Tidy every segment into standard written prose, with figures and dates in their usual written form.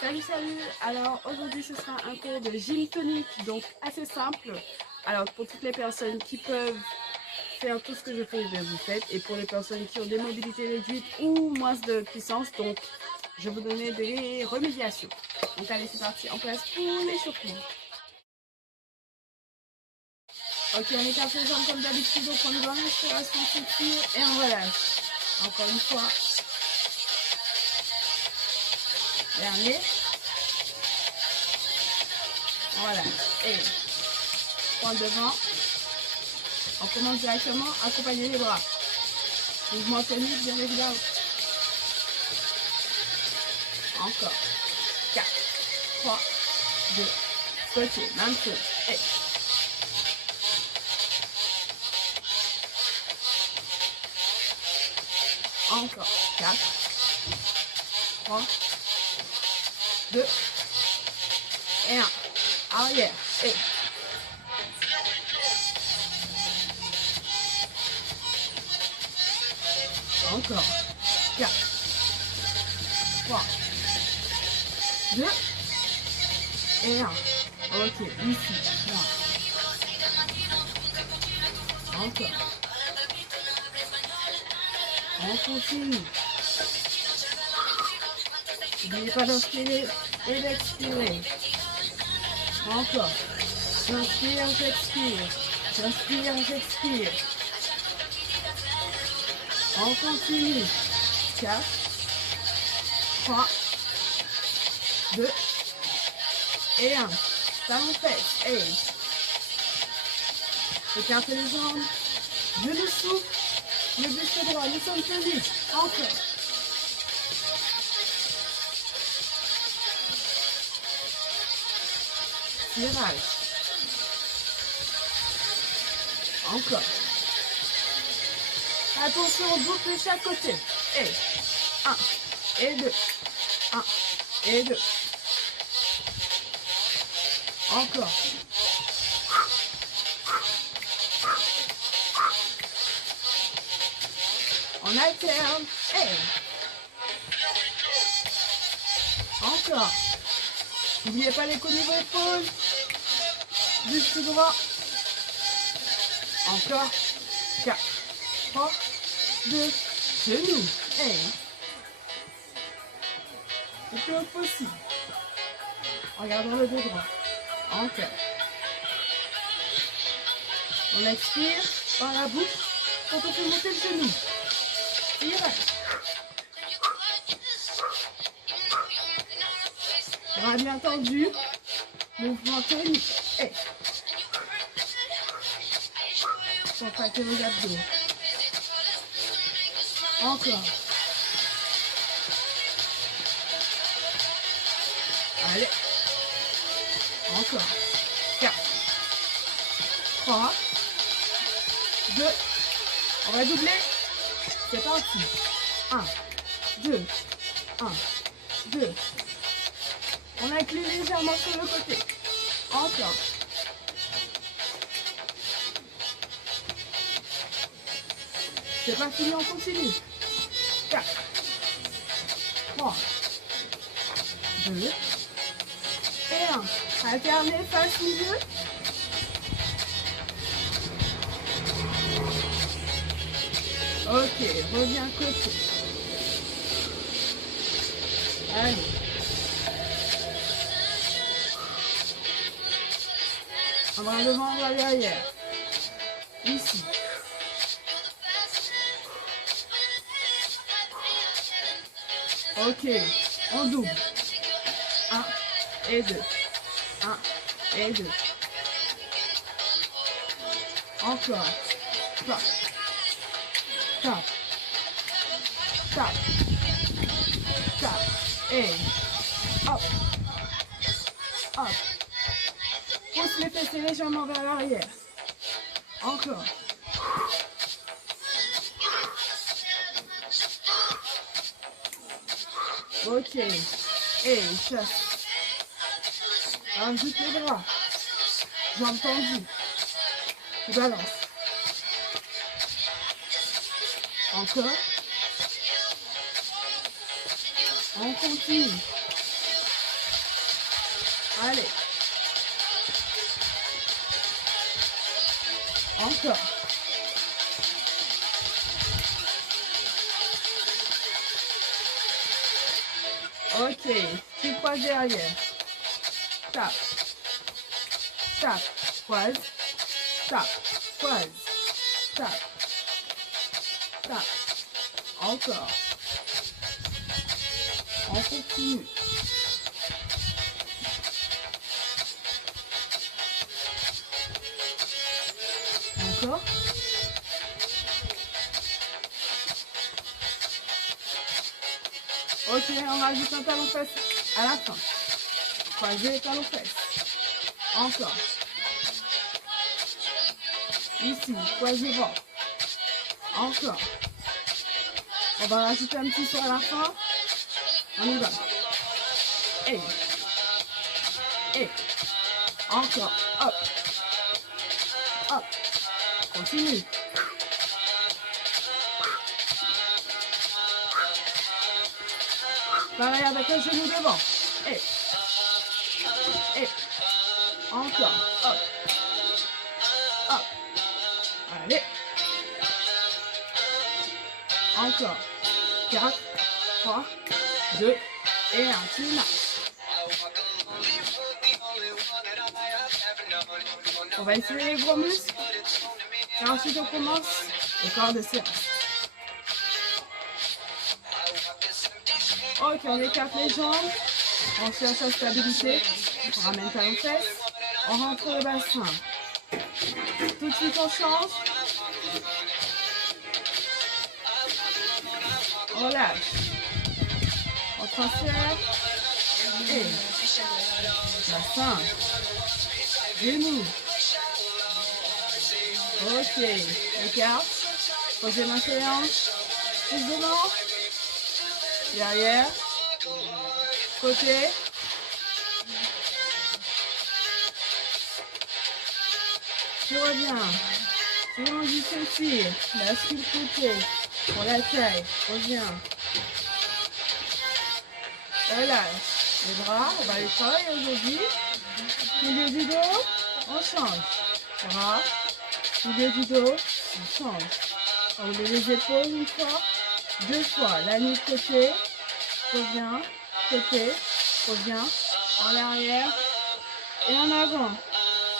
Salut, salut! Alors aujourd'hui ce sera un cours de gym tonique, donc assez simple. Alors pour toutes les personnes qui peuvent faire tout ce que je fais, bien vous faites. Et pour les personnes qui ont des mobilités réduites ou moins de puissance, donc je vais vous donner des remédiations. Donc allez, c'est parti, en place pour l'échauffement. Ok, on écarte les jambes comme d'habitude, donc on est dans l'inspiration, on s'étire et on relâche. Encore une fois. Dernier. Voilà. Et point devant. On commence directement, accompagner les bras. Mouvement tonique, bien évidemment. Encore. 4, 3, 2, côté, même chose. Et encore. 4, 3, 2, et 1. Arrière. Et encore. 4, 3, 2, et 1. Ok, ici, là. Encore. On continue. N'oubliez pas d'inspirer et d'expirer. Encore. J'inspire, j'expire. J'inspire, j'expire. On continue. 4, 3, 2, et 1. Talon fesse. Et écartez les jambes. Genoux souple. Le buste droit. Nous sommes tenus. Encore. Tirage. Encore. Attention, boucle de chaque côté. Et 1 et 2. 1 et 2. Encore. On alterne. Et encore. N'oubliez pas les coups niveau épaule. Buste droit. Encore. 4, 3, 2, genoux. Et le plus haut possible. Regardons le dos droit. Encore. On expire par la bouche quand on fait monter le genou. Tirage. Bras bien tendu. Mouvement tonique. Et contractez vos abdos. Encore. Allez. Encore. 4, 3, 2. On va doubler. C'est parti. 1, 2, 1, 2. On incline légèrement sur le côté. Encore. C'est pas fini, on continue. 4, 3, 2, et 1. Alternez face milieu. Ok, reviens côté. Allez. Un bras devant, un bras derrière. Ici. Ok, on double. 1 et 2. 1 et 2. Encore. 3, 4, 4, 4. Et hop. Hop. Pousse les fessiers légèrement vers l'arrière. Encore. Ok. Et chasse. Rajoute les bras. Jambes tendues. Tu balances. Encore. On continue. Allez. Encore. Ok. Tu croises derrière. Tape. Tape. Croise. Tape. Croise. Tape. Tape. Encore. On continue. Encore. Ok, on rajoute un talon fesse à la fin. Croisez les talons fesses. Encore. Ici, croisez bas. Encore. On va rajouter un petit saut à la fin. On y va. Et. Et. Encore. Hop. Hop. Continue. Pareil avec un genou devant. Et. Et. Encore. Hop. Hop. Allez. Encore. 4, 3, 2, et 1. Tu marches. On va essayer les gros muscles. Et ensuite, on commence le corps de séance. Ok, on écarte les jambes. On cherche la stabilité. On ramène talon fesses. On rentre le bassin. Tout de suite, on change. On lâche. On transfère. Et bassin. Genou. Ok. Écarte. Posez ma séance. Plus devant. Derrière. Côté. Tu reviens. Tu enlèves celle-ci. Bascule côté. Pour la taille. Reviens. Relâche. Les bras, on va les travailler aujourd'hui. Milieu du dos, on change. Bras, milieu du dos, on change. On ouvre les épaules une fois, 2 fois. La nuque côté, revient, côté, revient, en arrière et en avant.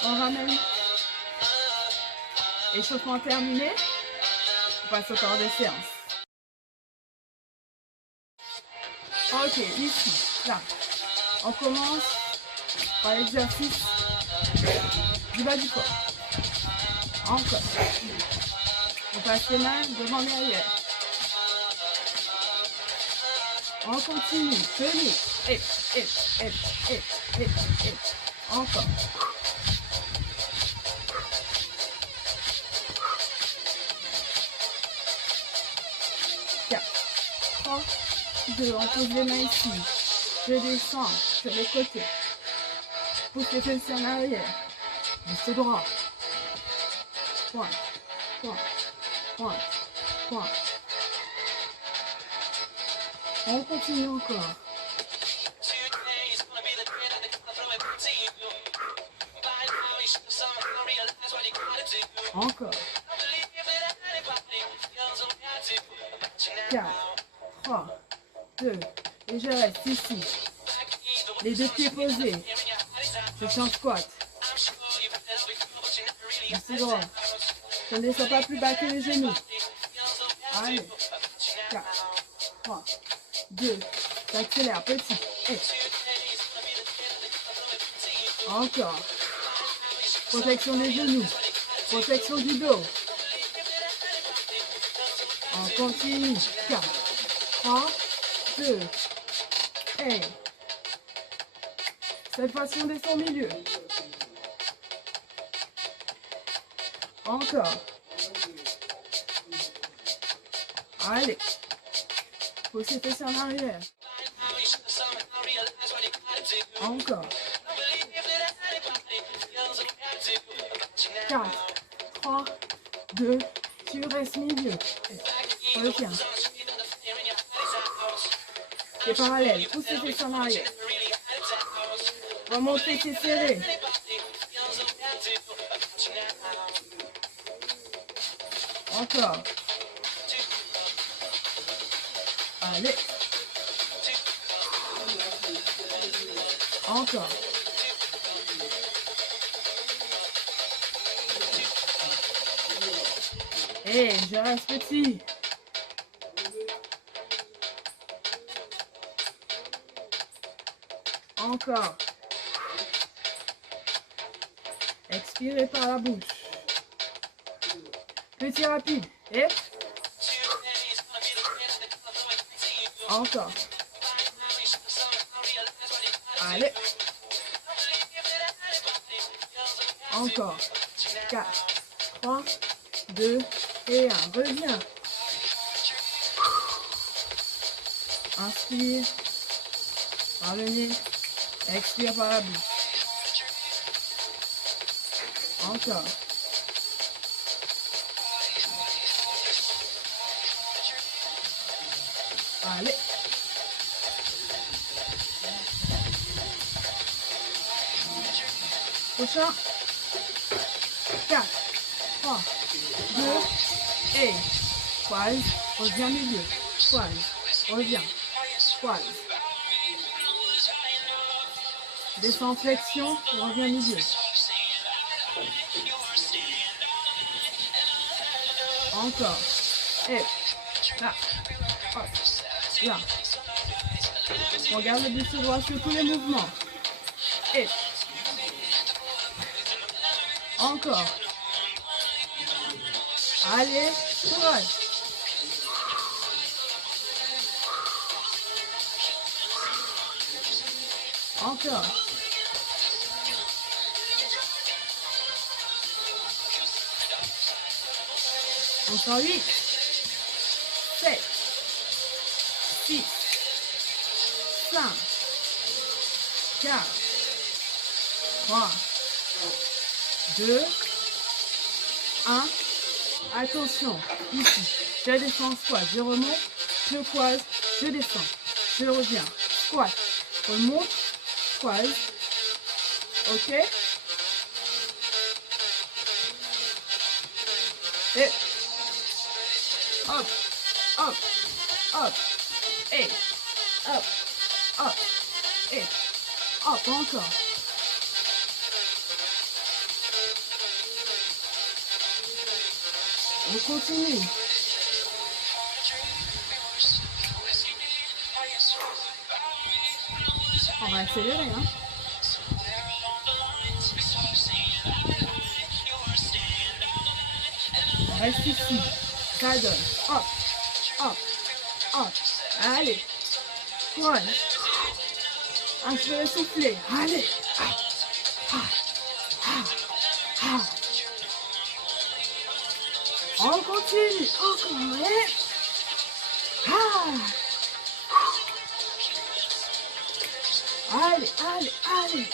On ramène. Échauffement terminé. On passe au corps de séance. Ok, ici, là. On commence par l'exercice du bas du corps. Encore. On passe les mains devant derrière. On continue. Tenez. Et. Encore. 4, 3, 2, on pose les mains ici. Je descends sur les côtés. Pousse les fesses en arrière. Reste droit. Point, point, point, point. On continue encore. Encore. 4, 3, 2, et je reste ici. Les 2 pieds posés. Je change squat. Reste droit. Je ne descends pas plus bas que les genoux. Allez. 4, 3, 2, j'accélère, petit. Et. Encore. Protection des genoux. Protection du dos. On continue. 4, 3, 2, et. Cette fois-ci, on descend au milieu. Encore. Allez. Poussez les fesses en arrière. Encore. 4, 3, 2, tu restes milieu. Reviens. Et parallèle. Poussez les fesses en arrière. On va monter, c'est serré. Encore. Allez. Encore. Et je reste petit. Encore. Expirez par la bouche. Petit rapide. Et encore. Allez. Encore. 4, 3, 2 et 1. Reviens. Inspire. Par le nez. Expire par la bouche. Encore. Allez. Prochain. 4, 3, 2 et croise. Reviens milieu. Croise. Reviens. Croise. Descends en flexion. Reviens milieu. Encore. Et là. Hop. Là. Regarde le buste droit sur tous les mouvements. Et encore. Allez, courage. Encore. Encore 8, 7, 6, 5, 4, 3, 2, 1. Attention, ici, je descends, squat, je remonte, je croise, je descends, je reviens, squat, remonte, croise, ok? Et hop, hop, hop, et hop, hop, et hop, encore. On continue. On va accélérer, hein. On reste ici. Ça donne. Hop, hop, hop. Allez. Ouais. Inspirez, soufflez. Allez. Ah, ah, ah. On continue. Encore. Et ah. Allez, allez, allez.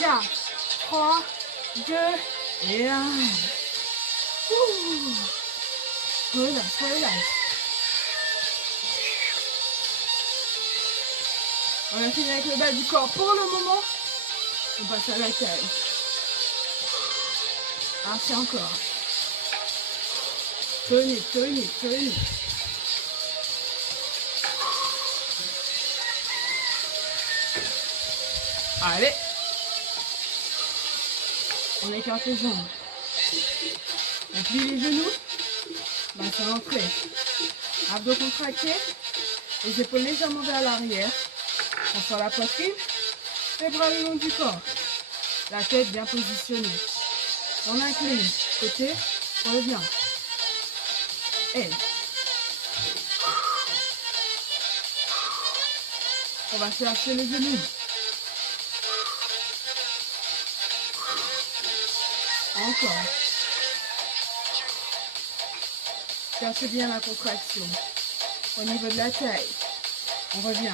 4, 3, 2 et 1. Relâche, relâche. On a fini avec le bas du corps pour le moment. On passe à la taille. Ainsi encore. Tenez, tenez, tenez. Allez. On écarte les jambes. On plie les genoux. Bassin ancré. Abdos contractés. Les épaules légèrement vers l'arrière. On sort la poitrine. Les bras le long du corps. La tête bien positionnée. On incline. Côté. Revient. Et. On va chercher les genoux. Encore. Cherchez bien la contraction. Au niveau de la taille. On revient.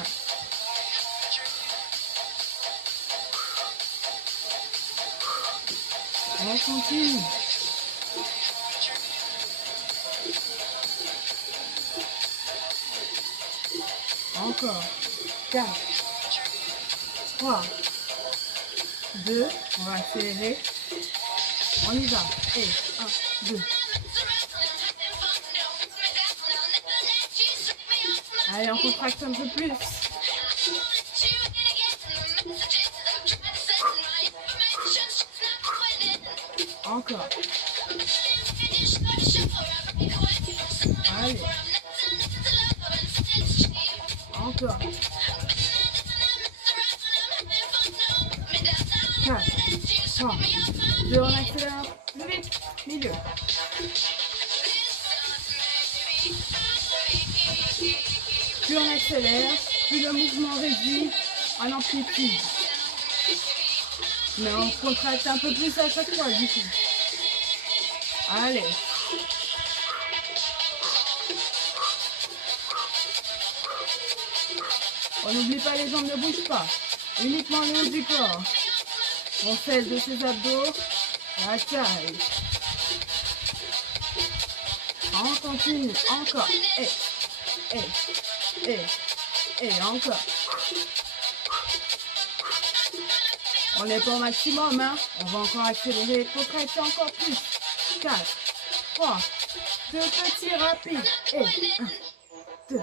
On continue. Encore. 4, 3, 2, on va accélérer. On y va. Et 1, 2. Allez, on contracte un peu plus. Encore. Allez. Encore. 4, 3, 2, on accélère. Plus vite. Milieu. Plus on accélère, plus le mouvement réduit en amplitude. Mais on contracte un peu plus à chaque fois du coup. Allez. On n'oublie pas, les jambes ne bougent pas. Uniquement le haut du corps. On fait de ses abdos la taille. On continue. Encore. Et encore. On n'est pas au maximum, hein. On va encore accélérer, contracter encore plus. 4, 3, 2 petits rapides. Et 1, 2,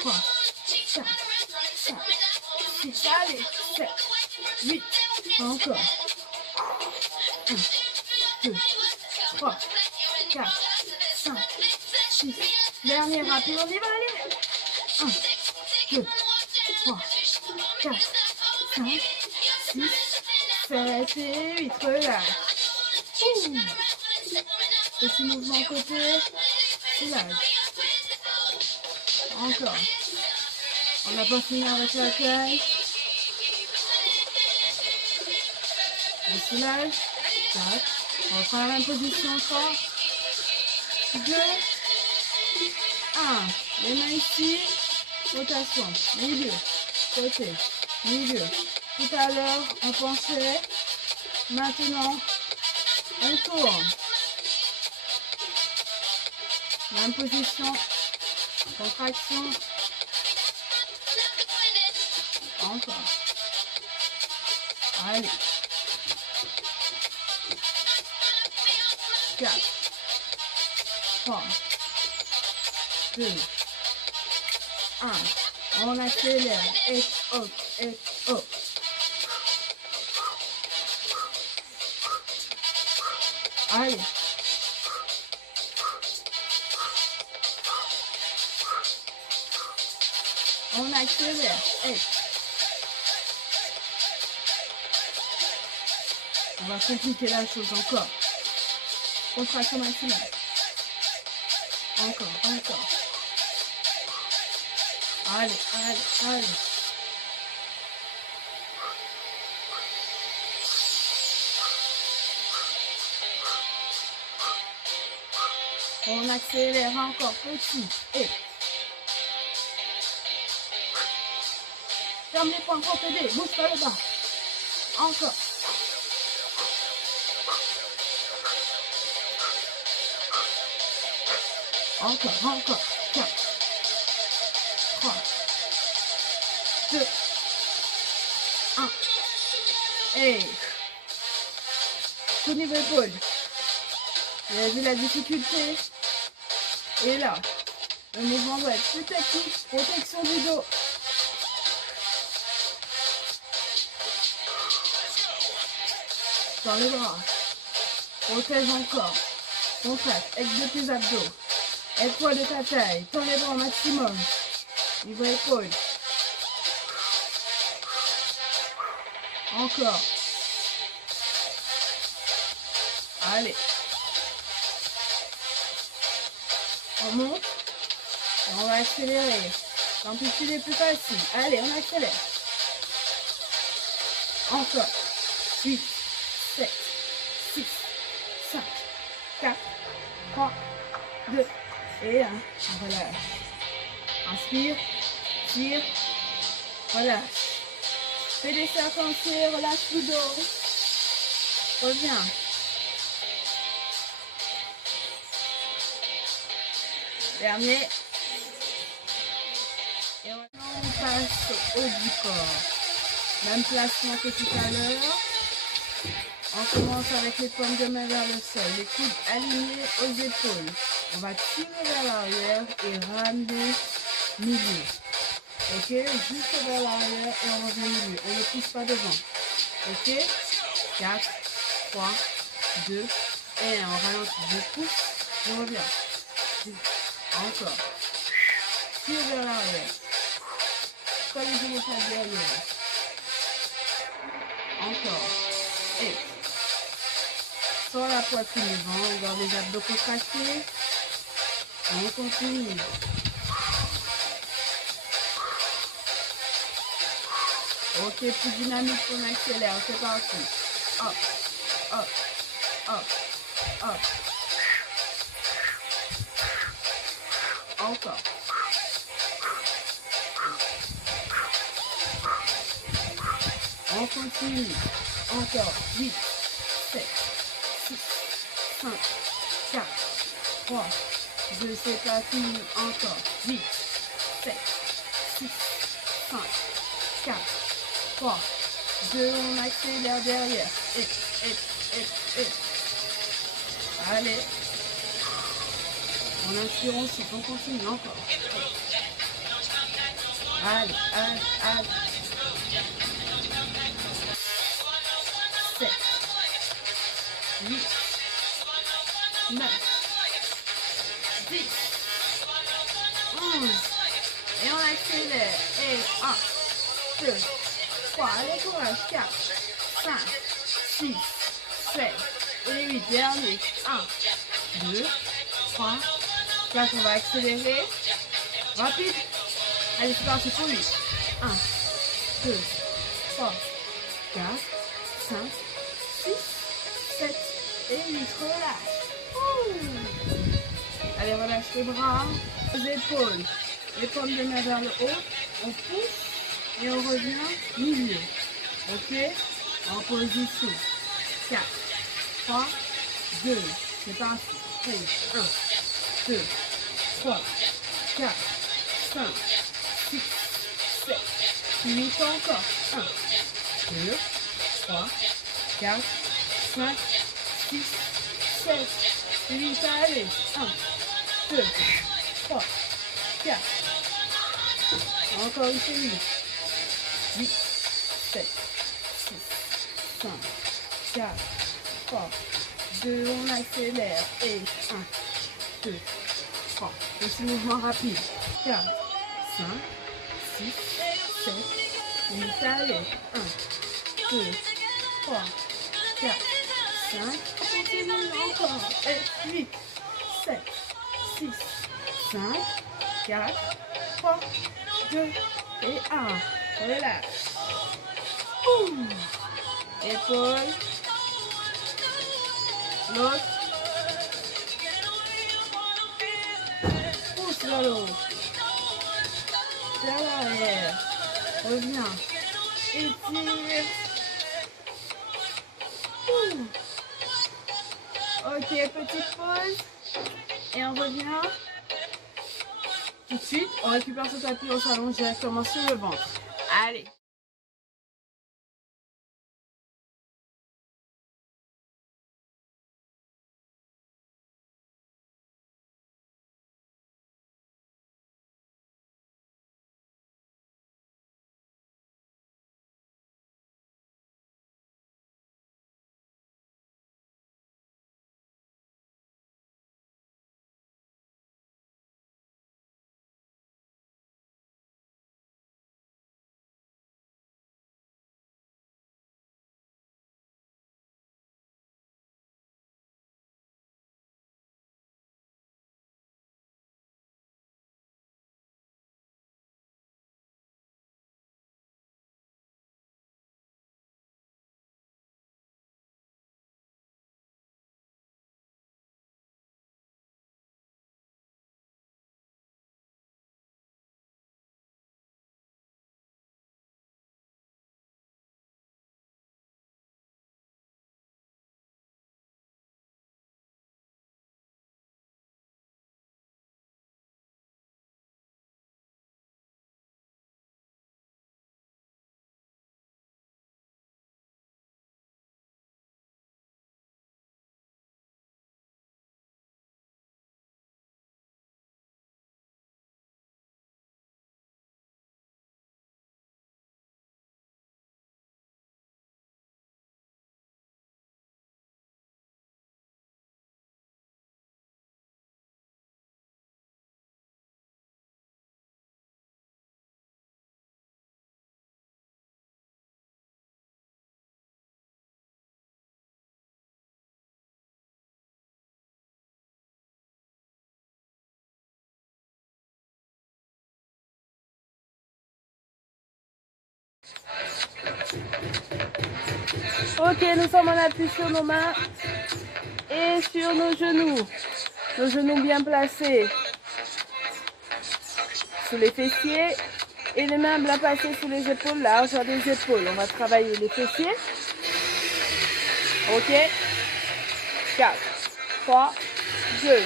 3, 4, 5, 6, allez, 7, 8, encore. 1, 2, 3, 4, 5, 6. Dernier rapide, on y va, allez. 1, 2, 3, 4, 5, 6, 7 et 8. Relâche. Petit mouvement côté. Relâche. Encore. On n'a pas fini avec la taille. On soulage. 4. On prend la même position encore. 2, 1. Les mains ici. Rotation. Milieu. Côté. Milieu. Tout à l'heure, on penchait. Maintenant, on tourne. Même position. Contraction. Encore. Allez. 4, 3, 2, 1. On accélère. Et hop, et hop. Allez. On accélère. Et on va compliquer la chose encore. Contraction maximale. Encore. Allez. On accélère encore petit. Et ferme les poings pour t'aider. Bouge pas le bas. Encore. Encore. 4, 3, 2, 1. Et tout niveau épaule. Vous avez vu la difficulté. Et là, le mouvement doit être plus technique. Protection du dos. Dans les bras. Protège encore. Contracte avec de tes abdos. Aide-toi de ta taille. Tends les bras au maximum. Niveau épaule. Encore. Allez. On monte. Et on va accélérer. L'amplitude est plus facile. Allez, on accélère. Encore. 8, 7, 6, 5, 4, 3, 2 et 1. On relâche. Inspire, tire, relâche. Fais des cercles entiers, relâche le dos. Reviens. Dernier. Et maintenant, on passe au haut du corps. Même placement que tout à l'heure. On commence avec les paumes de main vers le sol, les coudes alignés aux épaules. On va tirer vers l'arrière et ramener milieu. Ok, juste vers l'arrière et on revient milieu. On ne pousse pas devant. Ok, 4, 3, 2, et 1. On ralentit. Je pousse, je reviens. Encore. Tire vers l'arrière. Colle les genoux derrière. Encore. Et sors la poitrine devant, on garde les abdos contractés. On continue. Ok, plus dynamique, on accélère. C'est parti. Hop, hop, hop, hop. Encore. On continue. Encore. 8, 7, 6, 5, 4, 3, 2, c'est pas fini. Encore. 8, 7, 6, 5, 4, 3, 2, on accélère derrière. Et. Allez. On inspire ensuite, on continue encore. Allez. 7, 8, 9, 10, 11. Et on accélère. Et 1, 2, 3. Allez, courage. 4, 5, 6, 7 et 8. Dernier. 1, 2, 3, 4. On va accélérer. Rapide. Allez, c'est parti pour lui. 1, 2, 3, 4, 5, 6, 7 et 8. Relâche. Allez, relâche les bras, les épaules, les paumes de main vers le haut. On pousse et on revient milieu. Ok? En position. 4, 3, 2. C'est parti. 1, 2, 3, 4, 5, 6, 7, 8 encore. 1, 2, 3, 4, 5, 6, 7, 8. Allez. 1, 2, 3, 4. Encore une série. 8, 7, 6, 5, 4, 3, 2. On accélère. Et 1, 2, 3. Petit mouvement rapide. 4, 5, 6, 7, 8. Allez. 1, 2, 3, 4, 5. On continue encore. Et 8, 7, 6, 5, 4, 3, 2 et 1. Relâche. Épaule. L'autre. Pousse vers le haut. Vers l'arrière. Reviens. Étire. Ok, petite pause. Et on revient. Tout de suite, on récupère ce tapis, on s'allonge directement sur le ventre. Allez. Ok, nous sommes en appui sur nos mains et sur nos genoux. Nos genoux bien placés sous les fessiers et les mains bien placées sous les épaules, largeur des épaules. On va travailler les fessiers. Ok. 4, 3, 2.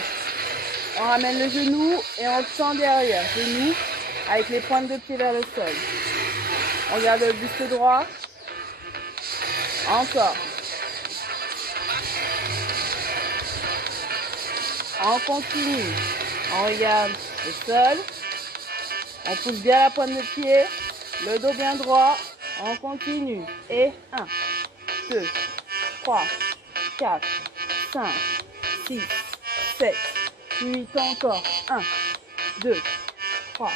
On ramène le genou et on tend derrière. Genou avec les pointes de pied vers le sol. On garde le buste droit. Encore. On continue. On regarde le sol. On pousse bien la pointe de pied. Le dos bien droit. On continue. Et 1, 2, 3, 4, 5, 6, 7, 8 encore. 1, 2, 3,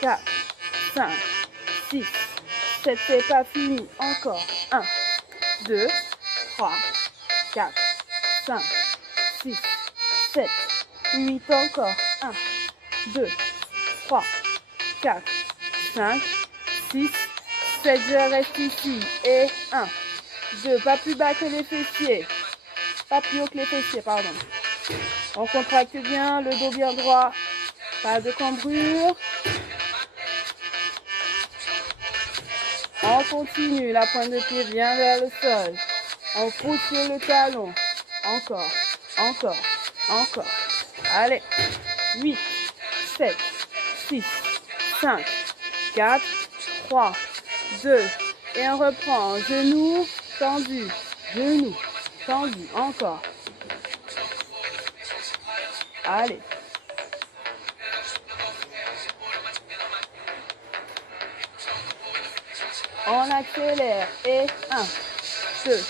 4, 5, 6, 7, c'est pas fini. Encore. 1, 2, 3, 4, 5, 6, 7, 8 encore. 1, 2, 3, 4, 5, 6, 7. Je reste ici. Et 1, 2, pas plus bas que les fessiers. Pas plus haut que les fessiers, pardon. On contracte bien, le dos bien droit. Pas de cambrure. On continue, la pointe de pied bien vers le sol. On pousse sur le talon. Encore, encore, encore. Allez. 8, 7, 6, 5, 4, 3, 2. Et on reprend. Genou tendu. Genou tendu. Encore. Allez. On accélère. Et 1, 2,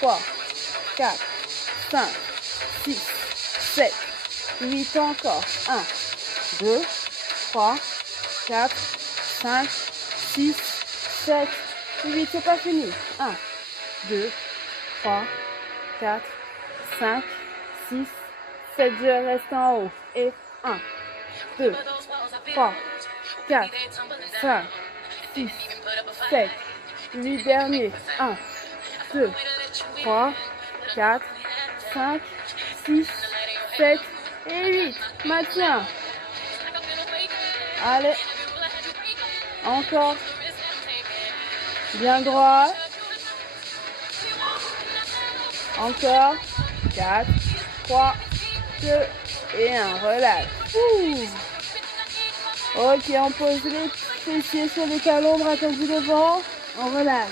3, 4, 5, 6, 7, 8 encore. 1, 2, 3, 4, 5, 6, 7, 8. C'est pas fini. 1, 2, 3, 4, 5, 6, 7. Je reste en haut. Et 1, 2, 3, 4, 5, 6, 7, 8 derniers. 1, 2, 3, 4, 5, 6, 7 et 8. Maintiens. Allez. Encore. Bien droit. Encore. 4, 3, 2 et 1. Relâche. Ouh. Ok, on pose les fessiers sur les talons, bras tendus devant. On relâche.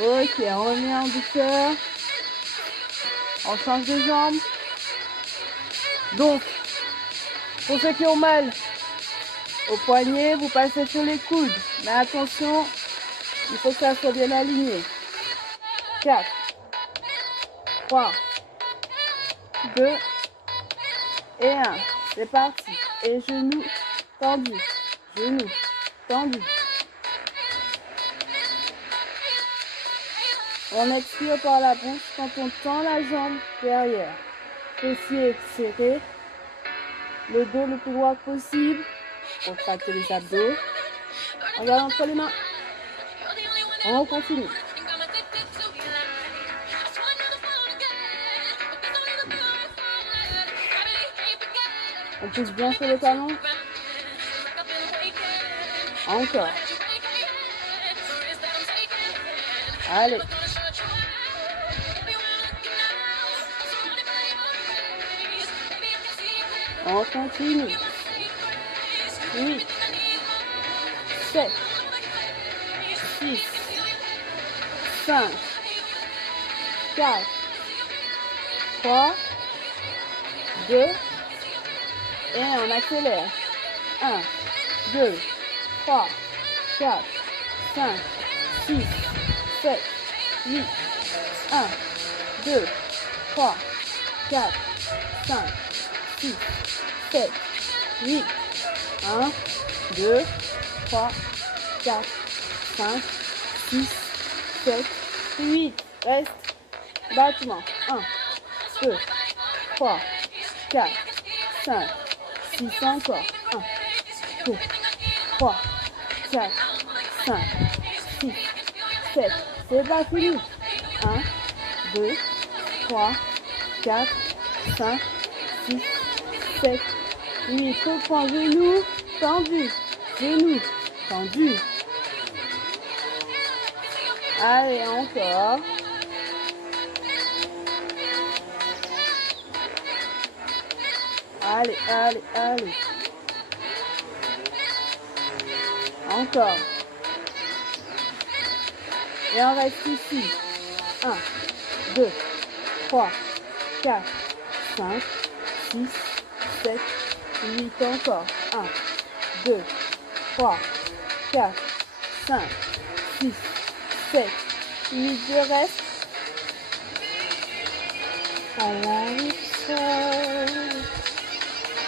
Ok, on remet en douceur. On change de jambe. Donc, pour ceux qui ont mal au poignet, vous passez sur les coudes. Mais attention, il faut que ça soit bien aligné. 4, 3, 2 et 1. C'est parti. Et genoux tendus. Genoux tendus. On expire par la bouche quand on tend la jambe derrière. Fessiers serrés. Le dos le plus droit possible. Contractez les abdos. On regarde entre les mains. On continue. On pousse bien sur le talon. Encore. Allez. On continue. 8, 7, 6, 5, 4, 3, 2, et on accélère. 1, 2, 3, 4, 5, 6, 7, 8, 1, 2, 3, 4, 5, 6, 7, 8, 1, 2, 3, 4, 5, 6, 7, 8. Reste. Battement. 1, 2, 3, 4, 5, 6 encore. 1, 2, 3, 4, 5, 6, 7. C'est pas fini. 1, 2, 3, 4, 5, 6, 7, 8. Reprends genou tendu. Genou tendu. Allez, encore. Allez, allez, allez. Encore. Et on reste ici. 1, 2, 3, 4, 5, 6, 7, 8. Encore. 1, 2, 3, 4, 5, 6, 7, 8. Je reste.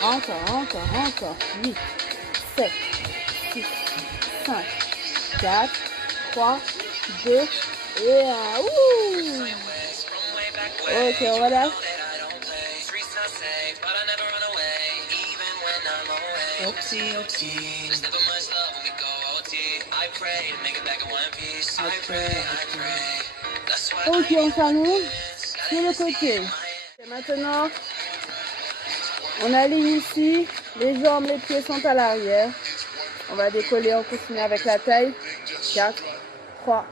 Encore. 8, 7, 6, 5, 4, 3, 2 et 1. Ouh. Ok, on relâche. Ok, on s'allonge sur le côté. Et maintenant, on aligne ici, les jambes, les pieds sont à l'arrière. On va décoller, on continue avec la taille. 4, 3,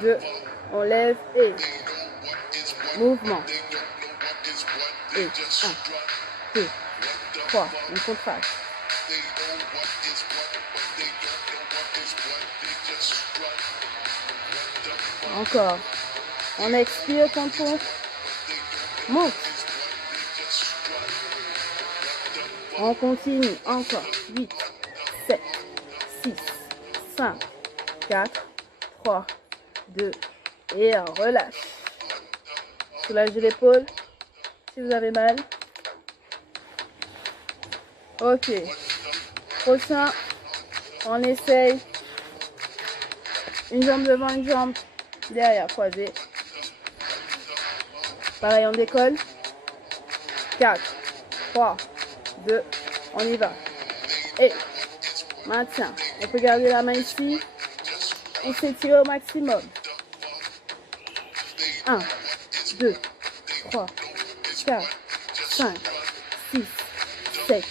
2, on lève et mouvement. Et 1, 2, 3, on contracte. Encore. On expire quand on monte. On continue. Encore. 8, 7, 6, 5, 4, 3, 2 et 1. Relâche. Soulagez l'épaule si vous avez mal. Ok. Prochain, on essaye une jambe devant, une jambe derrière, croisée. Pareil, on décolle. 4, 3, 2, on y va. Et maintien. On peut garder la main ici. On s'étire au maximum. 1, 2, 3, 4, 5, 6, 7,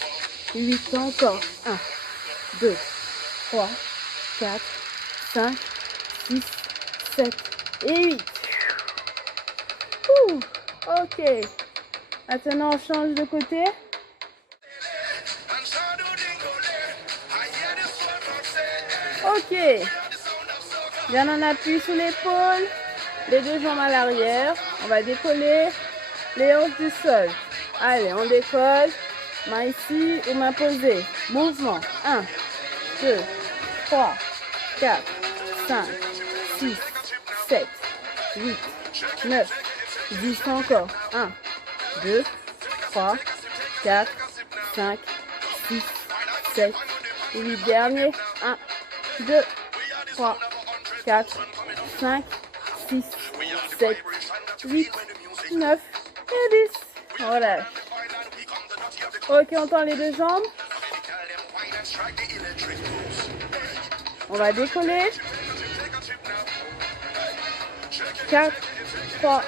8. Encore. 1, 2, 3, 4, 5, 6, 7 et 8. Ouh, ok. Maintenant, on change de côté. Ok. Bien en appui sous l'épaule. Les deux jambes à l'arrière. On va décoller les hanches du sol. Allez, on décolle. Main ici ou main posée. Mouvement. 1, 2, 3, 4, 5, 6, 7, 8, 9, 10 encore. 1, 2, 3, 4, 5, 6, 7, 8. Dernier. 1, 2, 3, 4, 5, 6, 7, 8, 9 et 10. Voilà. Ok, on tend les deux jambes. On va décoller. 4, 3,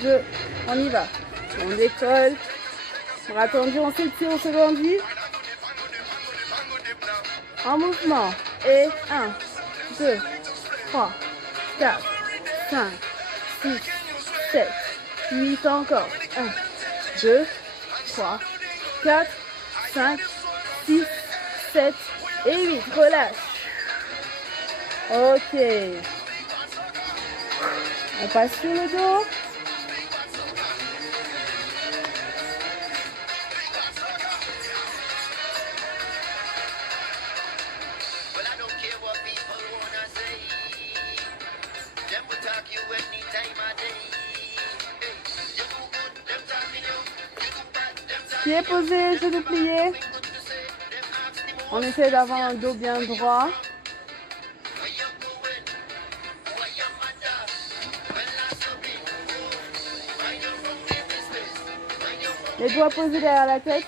2, on y va. On décolle. Bras tendus, on s'étire, on se grandit. En mouvement. Et 1, 2, 3, 4, 5, 6, 7, 8 encore. 1, 2, 3, 4, 5, 6, 7 et 8. Relâche. Ok. On passe sur le dos. Pieds posés, genoux pliés. On essaie d'avoir un dos bien droit. Les doigts posés derrière la tête.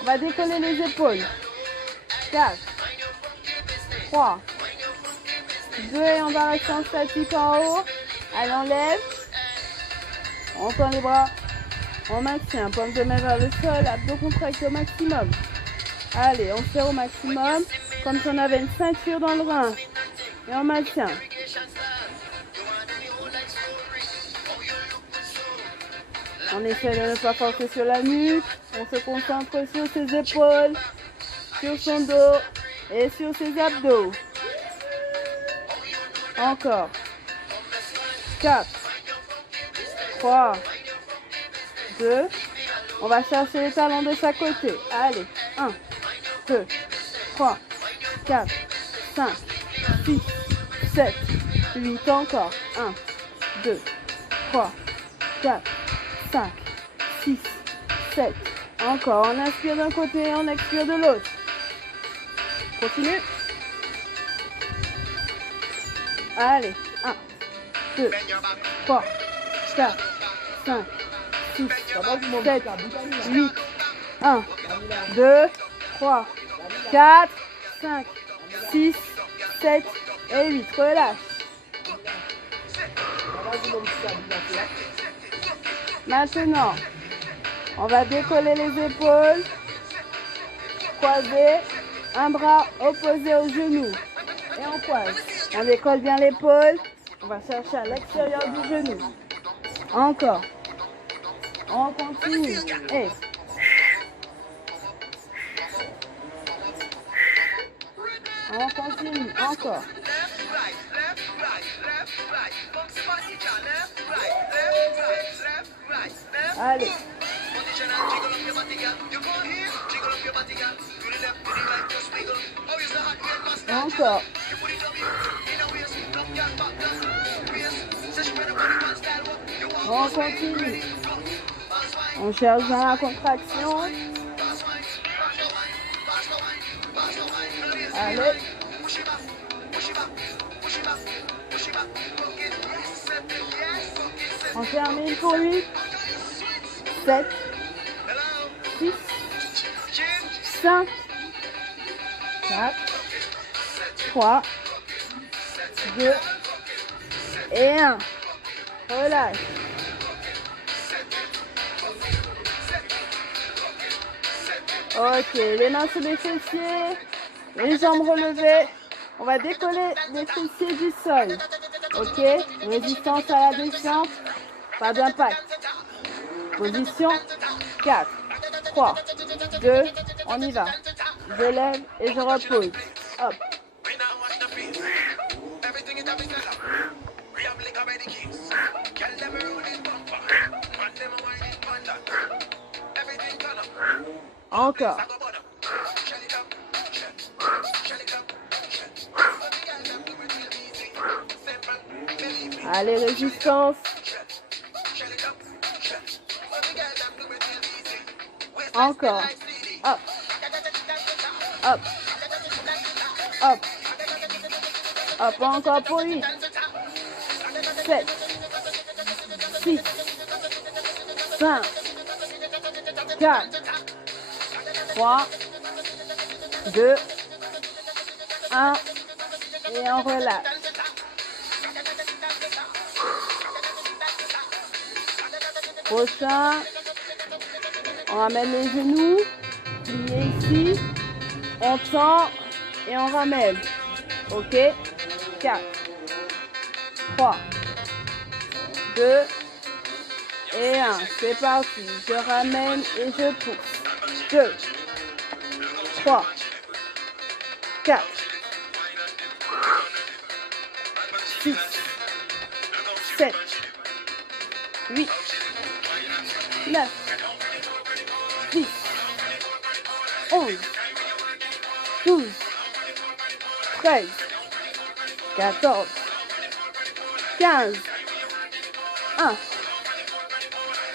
On va décoller les épaules. 4, 3, 2 et on va rester en statique en haut. Allez, on lève. On tend les bras. On maintient. Paume de main vers le sol. Abdos contractés au maximum. Allez, on serre au maximum. Comme si on avait une ceinture dans le rein. Et on maintient. On essaie de ne pas forcer sur la nuque. On se concentre sur ses épaules, sur son dos et sur ses abdos. Encore. 4, 3, 2. On va chercher les talons de chaque côté. Allez. 1, 2, 3, 4, 5, 6, 7, 8. Encore. 1, 2, 3, 4, 5, 6, 7. Encore. On inspire d'un côté, on expire de l'autre. Continue. Allez. 1, 2, 3, 4, 5, 6, 7, 8. 1, 2, 3, 4, 5, 6, 7 et 8. Relâche. Maintenant, on va décoller les épaules, croiser, un bras opposé au genou et on croise. On décolle bien l'épaule, on va chercher à l'extérieur du genou. Encore. On continue. Et on continue. Encore. Allez. Encore. On continue. On cherche dans la contraction. Allez. On termine pour 8, 7, 6, 5, 4, 3, 2 et 1. Relâche. Ok, les mains sur les fessiers, les jambes relevées. On va décoller les fessiers du sol. Ok, résistance à la descente, pas d'impact. Position 4, 3, 2, on y va. Je lève et je repose. Hop. Encore. Allez, résistance. Encore. Hop. Hop. Hop. Hop, encore pour 8. 7. 6. 5. 4. 3. 2. 1. Et on relâche. Prochain, on ramène les genoux, pliés ici, on tend et on ramène. Ok, 4, 3, 2 et 1. C'est parti, je ramène et je pousse. 2, 3, 4, 6, 7, 8, 9, 10, 11, 12, 13, 14, 15, 1,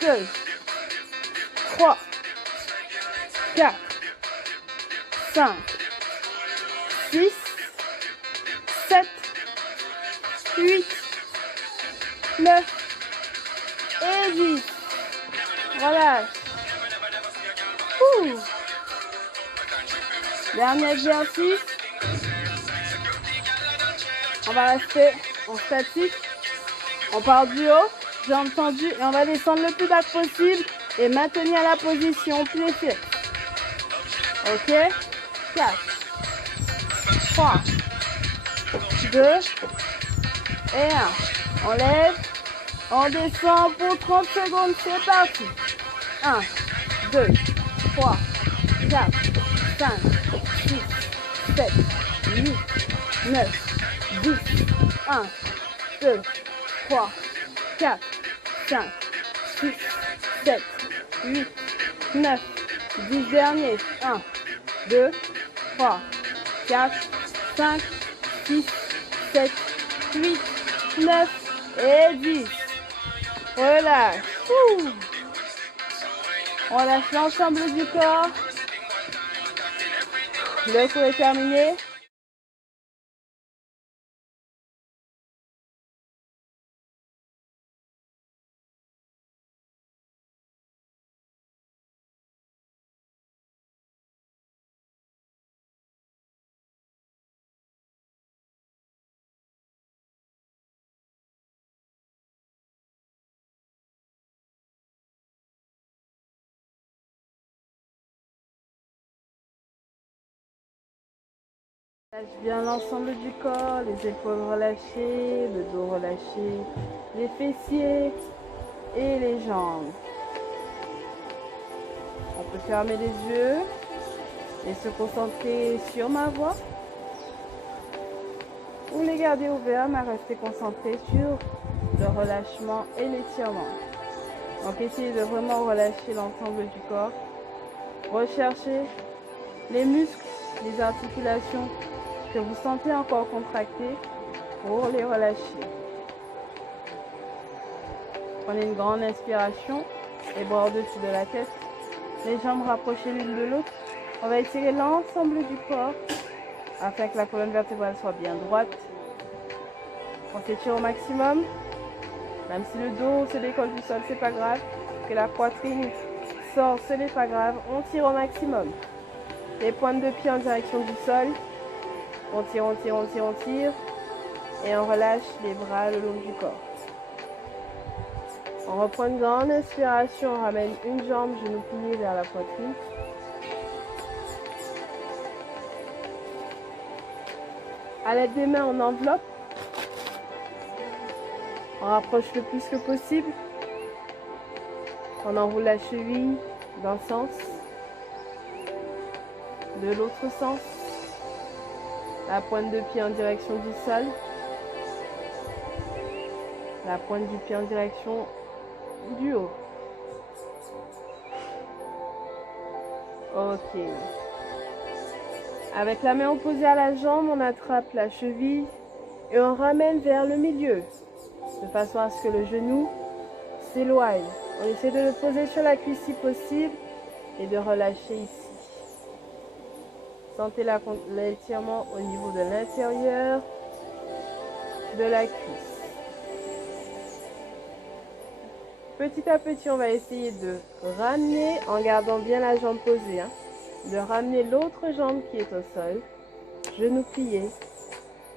2, 3, 4, 5, 6, 7, 8, 9 et 10. Relâche. Dernier exercice. On va rester en statique. On part du haut, jambes tendues, et on va descendre le plus bas possible et maintenir la position pieds fixe. Ok? 4, 3, 2 et 1. On lève, on descend pour 30 secondes, c'est parti. 1, 2, 3, 4, 5, 6, 7, 8, 9, 10. 1, 2, 3, 4, 5, 6, 7, 8, 9, 10 derniers. 1, 2, 3, 4, 5, 6, 7, 8, 9 et 10. Relâche. On lâche l'ensemble du corps. Le cours est terminé. Lâche bien l'ensemble du corps, les épaules relâchées, le dos relâché, les fessiers et les jambes. On peut fermer les yeux et se concentrer sur ma voix ou les garder ouverts mais rester concentré sur le relâchement et l'étirement. Donc essayez de vraiment relâcher l'ensemble du corps. Recherchez les muscles, les articulations que vous sentez encore contractés pour les relâcher. Prenez une grande inspiration, les bras au-dessus de la tête, les jambes rapprochées l'une de l'autre. On va étirer l'ensemble du corps afin que la colonne vertébrale soit bien droite. On s'étire au maximum, même si le dos se décolle du sol, c'est pas grave. Que la poitrine sort, ce n'est pas grave. On tire au maximum. Les pointes de pied en direction du sol. On tire, on tire, on tire, on tire. Et on relâche les bras le long du corps. On reprend une grande inspiration. On ramène une jambe, genou plié vers la poitrine. À l'aide des mains, on enveloppe. On rapproche le plus que possible. On enroule la cheville d'un sens, de l'autre sens. La pointe de pied en direction du sol. La pointe du pied en direction du haut. Ok. Avec la main opposée à la jambe, on attrape la cheville et on ramène vers le milieu, de façon à ce que le genou s'éloigne. On essaie de le poser sur la cuisse si possible et de relâcher ici. Sentez l'étirement au niveau de l'intérieur de la cuisse. Petit à petit, on va essayer de ramener, en gardant bien la jambe posée, de ramener l'autre jambe qui est au sol, genou plié,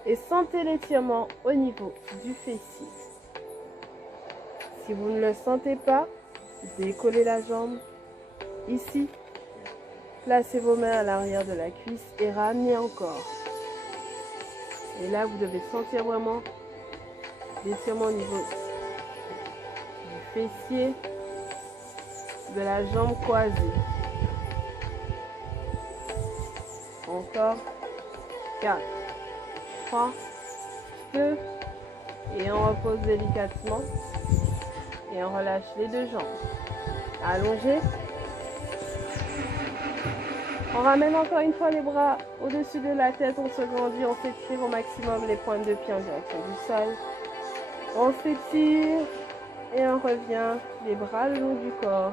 et sentez l'étirement au niveau du fessier. Si vous ne le sentez pas, décollez la jambe ici. Placez vos mains à l'arrière de la cuisse et ramenez encore. Et là, vous devez sentir vraiment l'étirement au niveau du fessier, de la jambe croisée. Encore. 4, 3, 2. Et on repose délicatement. Et on relâche les deux jambes. Allongez. On ramène encore une fois les bras au-dessus de la tête. On se grandit, on s'étire au maximum les pointes de pied en direction du sol. On s'étire et on revient les bras le long du corps.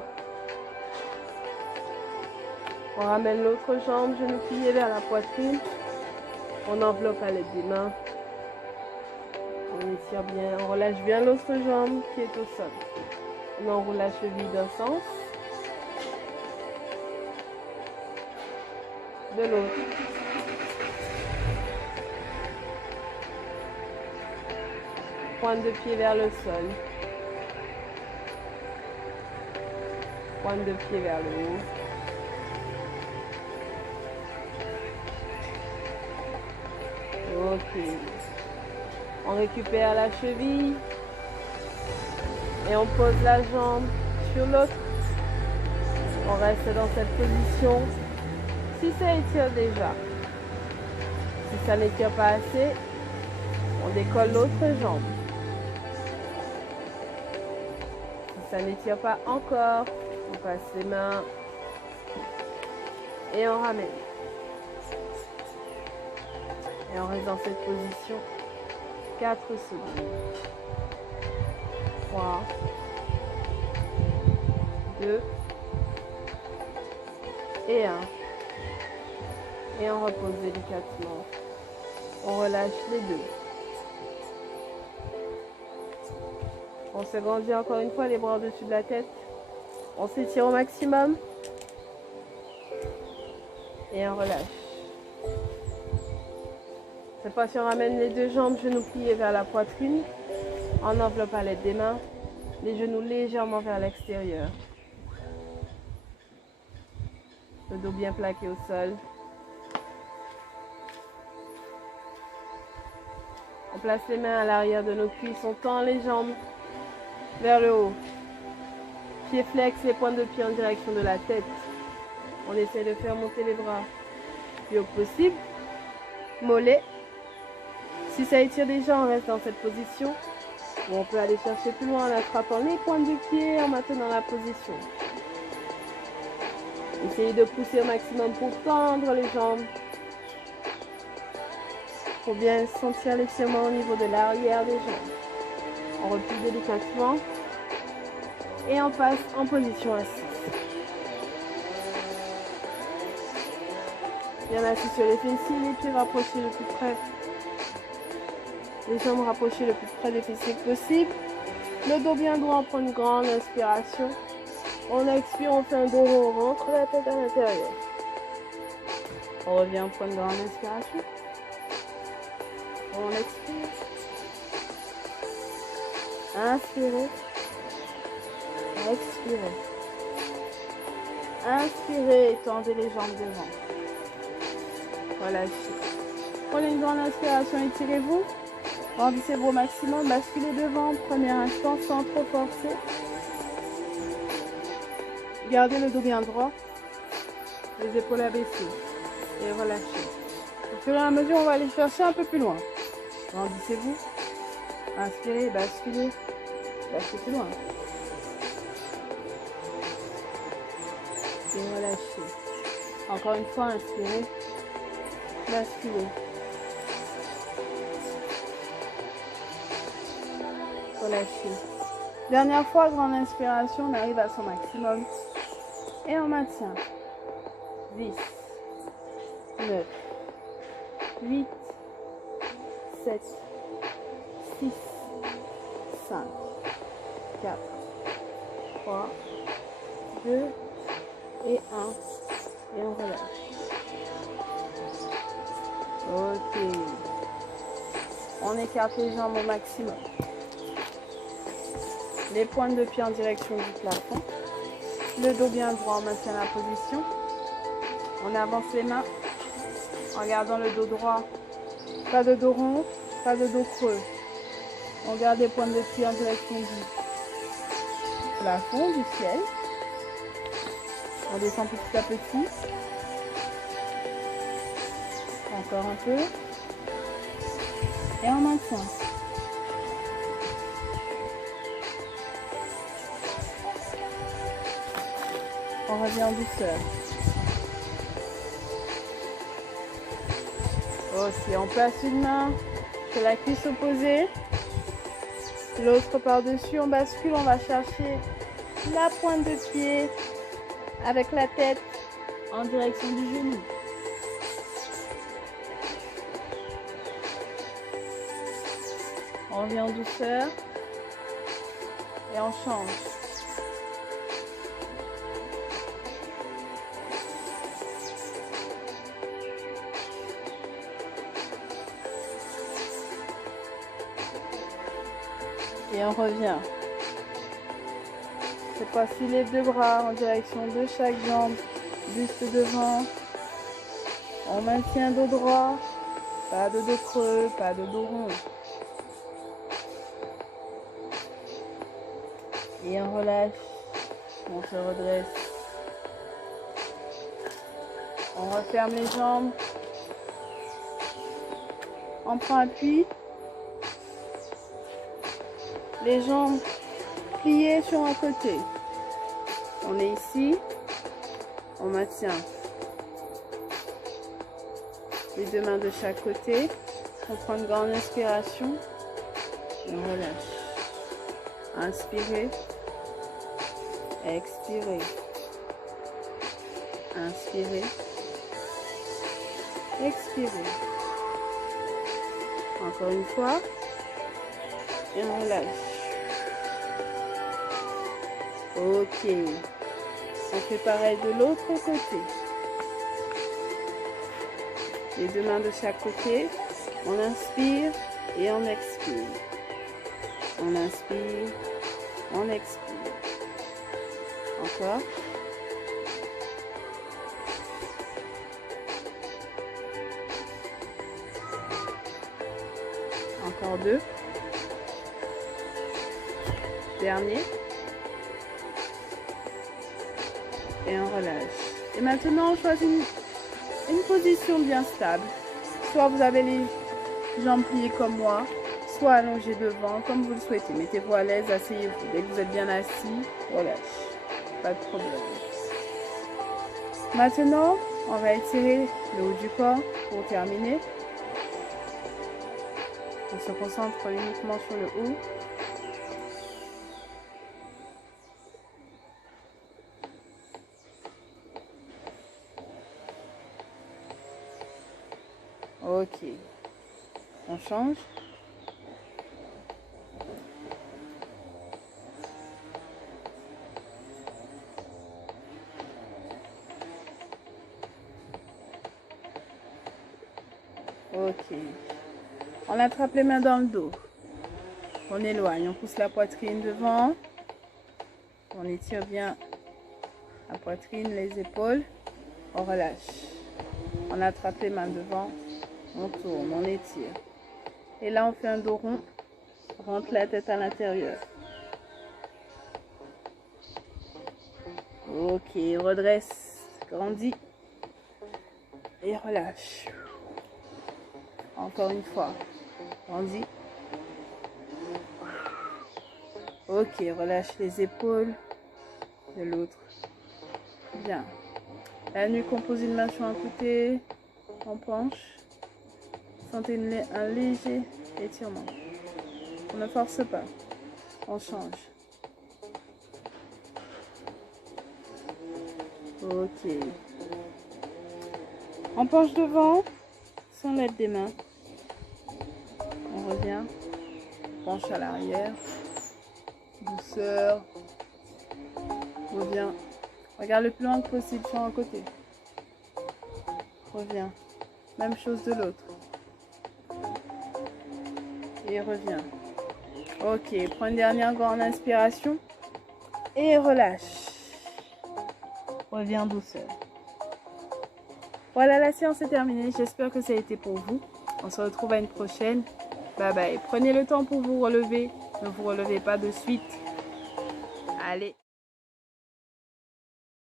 On ramène l'autre jambe, genou plié vers la poitrine. On enveloppe à l'aide des mains. On étire bien, on relâche bien l'autre jambe qui est au sol. On enroule la cheville d'un sens, de l'autre. Pointe de pied vers le sol. Pointe de pied vers le haut. Ok. On récupère la cheville. Et on pose la jambe sur l'autre. On reste dans cette position. Si ça étire déjà. Si ça n'étire pas assez, on décolle l'autre jambe. Si ça n'étire pas encore, on passe les mains et on ramène. Et on reste dans cette position 4 secondes. 3, 2 et 1. Et on repose délicatement. On relâche les deux. On se grandit encore une fois les bras au-dessus de la tête. On s'étire au maximum. Et on relâche. Cette fois-ci, on ramène les deux jambes, genoux pliés vers la poitrine. On enveloppe à l'aide des mains. Les genoux légèrement vers l'extérieur. Le dos bien plaqué au sol. On place les mains à l'arrière de nos cuisses. On tend les jambes vers le haut. Pieds flex, les pointes de pied en direction de la tête. On essaie de faire monter les bras le plus haut possible. Mollets. Si ça étire déjà, on reste dans cette position. Ou on peut aller chercher plus loin en attrapant les pointes de pied en maintenant la position. Essayez de pousser au maximum pour tendre les jambes. Pour bien sentir l'étirement au niveau de l'arrière des jambes. On replie délicatement. Et on passe en position assise. Bien assis sur les fessiers, les pieds rapprochés le plus près. Les jambes rapprochées le plus près des fessiers que possible. Le dos bien droit, on prend une grande inspiration. On expire, on fait un dos rond, on rentre la tête à l'intérieur. On revient, on prend une grande inspiration. On expire. Inspirez. Expirez. Inspirez et tendez les jambes devant. Relâchez. Prenez une grande inspiration, étirez-vous. Grandissez-vous au maximum, basculez devant. Premier instant sans trop forcer. Gardez le dos bien droit. Les épaules abaissées. Et relâchez. Au fur et à mesure, on va aller chercher un peu plus loin. Grandissez-vous. Inspirez, basculez. Lâchez plus loin. Et relâchez. Encore une fois, inspirez. Basculez. Relâchez. Dernière fois, grande inspiration, on arrive à son maximum. Et on maintient. 10, 9, 8, 7, 6, 5, 4, 3, 2 et 1. Et on relâche. Ok. On écarte les jambes au maximum. Les pointes de pied en direction du plafond. Le dos bien droit, on maintient la position. On avance les mains en gardant le dos droit. Pas de dos rond, pas de dos creux. On garde les pointes de pied en direction du plafond, du ciel. On descend petit à petit. Encore un peu. Et on maintient. On revient en douceur. Aussi, on place une main sur la cuisse opposée. L'autre par-dessus, on bascule, on va chercher la pointe de pied avec la tête en direction du genou. On revient en douceur et on change. Et on revient. Cette fois-ci, les deux bras en direction de chaque jambe, buste devant. On maintient dos droit, pas de dos creux, pas de dos rond. Et on relâche, on se redresse. On referme les jambes. On prend appui. Les jambes pliées sur un côté. On est ici. On maintient les deux mains de chaque côté. On prend une grande inspiration. Et on relâche. Inspirez. Expirez. Inspirez. Expirez. Encore une fois. Et on relâche. Ok. On fait pareil de l'autre côté. Les deux mains de chaque côté. On inspire et on expire. On inspire, on expire. Encore. Encore deux. Dernier. Et on relâche. Et maintenant, on choisit une position bien stable. Soit vous avez les jambes pliées comme moi, soit allongées devant, comme vous le souhaitez. Mettez-vous à l'aise, asseyez-vous. Dès que vous êtes bien assis, relâche. Pas de problème. Maintenant, on va étirer le haut du corps pour terminer. On se concentre uniquement sur le haut. Ok. On change. Ok. On attrape les mains dans le dos. On éloigne. On pousse la poitrine devant. On étire bien la poitrine, les épaules. On relâche. On attrape les mains devant. On tourne, on étire. Et là, on fait un dos rond. On rentre la tête à l'intérieur. Ok, redresse, grandis. Et relâche. Encore une fois. Grandis. Ok, relâche les épaules de l'autre. Bien. La nuque, on pose une main sur un côté. On penche. Sentez un léger étirement. On ne force pas. On change. Ok. On penche devant, sans l'aide des mains. On revient. Penche à l'arrière. Douceur. Reviens. Regarde le plus loin que possible sur un côté. Reviens. Même chose de l'autre. Et reviens. Ok, prends une dernière grande inspiration. Et relâche. Reviens douceur. Voilà, la séance est terminée. J'espère que ça a été pour vous. On se retrouve à une prochaine. Bye bye. Prenez le temps pour vous relever. Ne vous relevez pas de suite. Allez.